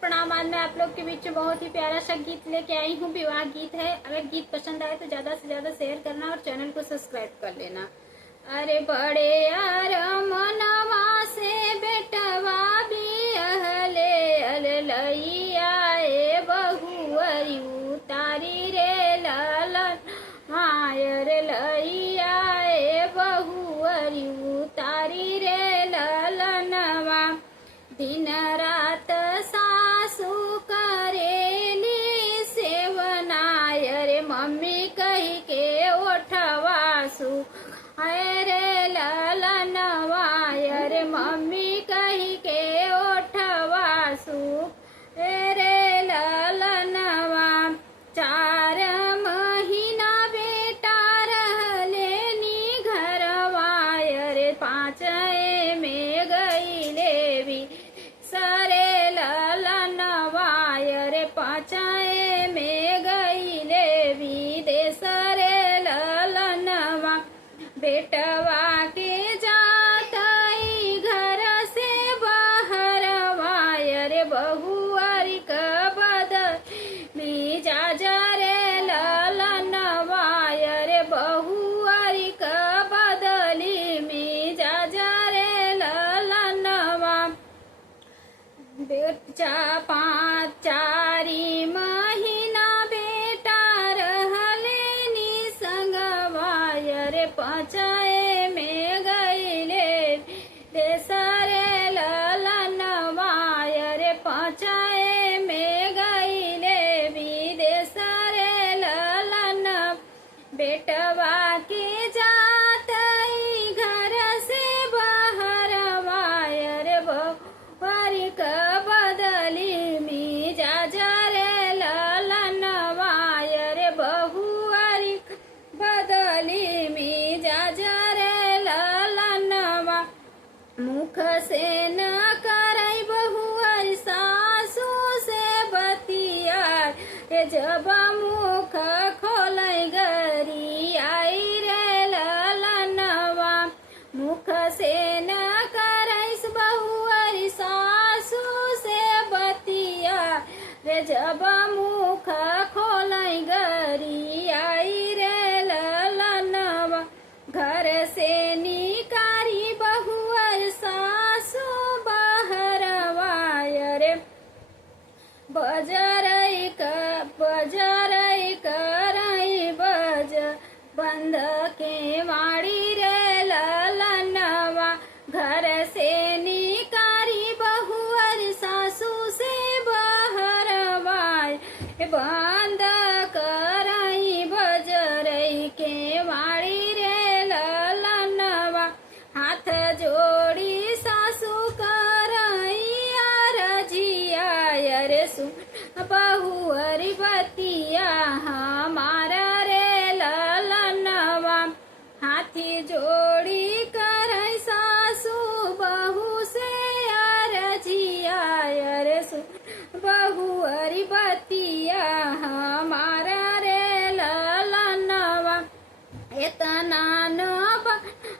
प्रणाम। आज मैं आप लोग के बीच में बहुत ही प्यारा सा गीत लेके आई हूँ। विवाह गीत है। अगर गीत पसंद आए तो ज्यादा से ज्यादा शेयर करना और चैनल को सब्सक्राइब कर लेना। अरे बड़े यार मनवा से बेटवा बिहले अललैया ए बहुअरी उतारी रे ललन मायर लैया ए बहुअरी उतारी रे ललनवा। दिन रात सासू करेली सेवनाय रे मम्मी कही के ओठवासू अरे ललनवा रे मम्मी कही के ओठवासू रे ललनवा। 4 महीना बेटा रहले नी घरवा रे 5 में गईले भी सरे ललनवा रे 5 में गईले विदेश रे ललनवा। बेटवा के जातई घर से बाहरवा रे बहुअरी क बदली जा रे ललनवा रे बहुअरी क बदली में जा रे ललनवा। बेटा 4 महीना बेटा रहले नी संगवा रे 5 में गईले देसरे ललनवा रे 5 में गईले विदेश रे ललन। बेटवा के जातई घर से बाहरवा रे बहुअरी क बदली में जा रे ललनवा रे बहुअरी क बदली में जा रे ललनवा। मुख से न करई बहुअरी सासू से बतिया रे जब मुख खोलई गरी आई रे ललनवा। मुख से न करईस बहुअरी सासू से बतिया रे जब मुख खोलई गरी आई रे ललनवा। घर से निकारी बहुअर सासू बाहरवा रे बजरई करई बज बंद के वाड़ी रे ललनवा। घर से निकारी बहुअर सासू से बाहरवा बंद करई बजरई के वाड़ी रे ललनवा। हाथ जोड़ी सासू करई अरजिया रे सुन बहुअरी बतिया हमारा रे ललनवा। हाथी जोड़ी करई सासू बहू से अरजिया रे सुन बहुअरी बतिया हमारा रे ललनवा। एतना न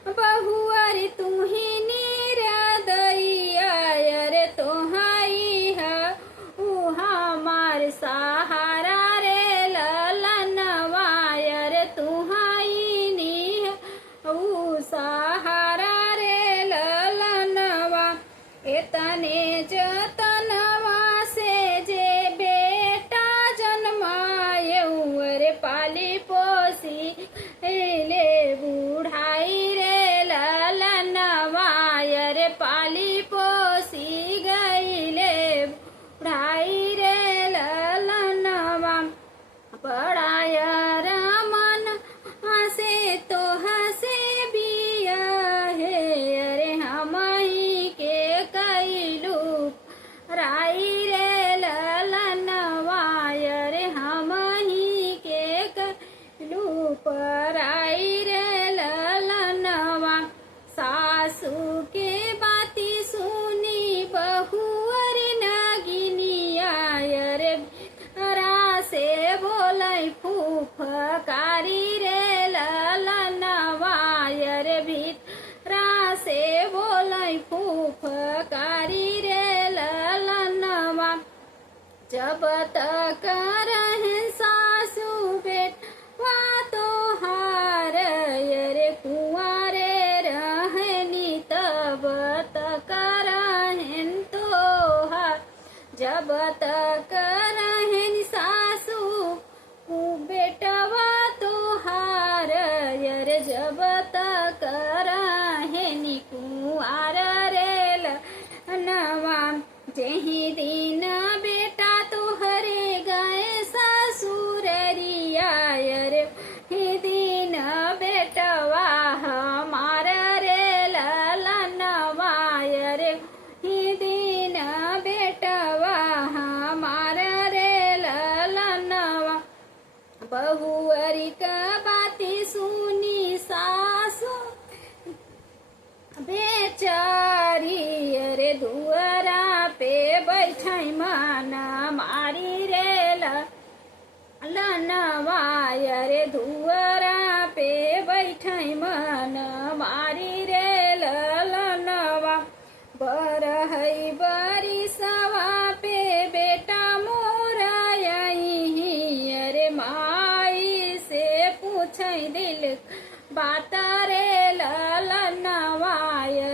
बहुअरी तुही निरदैया रे तोहाई है ऊ हमार सहारा रे ललनवा रे तुहाई नी ऊ सहारा रे ललनवा। एतने जतनवा से जे बेटा जन्मायऊ रे पाली पोसी ले बूढ़ जब तक रहें सासू बेटवा तोहार रे कुंवारे रहनी तब तक रहें तोहार। जब तक रहें सासू बेटवा तोहार रे जब तक रहें कुंवार रे लनवा। जेहि दिन बेटा तोहरे गए ससुररिया रे ही दिन बेटवा हमार रे ललनवा रे ही दिन बेटवा हमार रे ललनवा। बहुअरी का बाती सुनी सासु बेचारी रे दुआरा पे बैठाई माना मारी रे लनवा रे दुआरा पे बैठाई माना मारी रे लनवा। बरहई बरी सवा पे बेटा मोरा यही रे माई से पूछई दिल बात रे ललनवा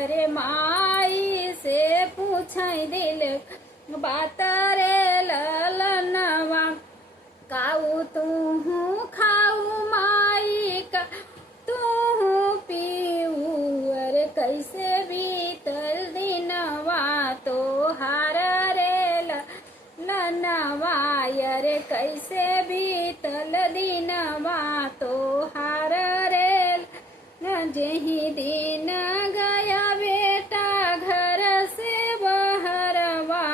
रे माई से पूछई दिल बात रे ललनवा। काऊ तू खाऊ माई का तू पीऊ रे कैसे बीतल दिनवा तोहार रे ललनवा रे कैसे बीतल दिनवा तोहार रे। जेहि दिन गया बेटा घर से बहरवा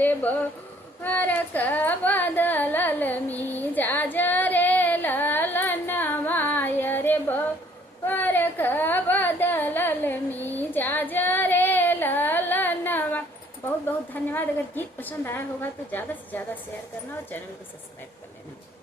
रे बहर का बदलल मिजाज रे ललनवा रे बहर का बदलल मिजाज रे ललनवा। बहुत बहुत धन्यवाद। अगर गीत पसंद आया होगा तो ज़्यादा से ज़्यादा शेयर करना और चैनल को सब्सक्राइब कर लेना।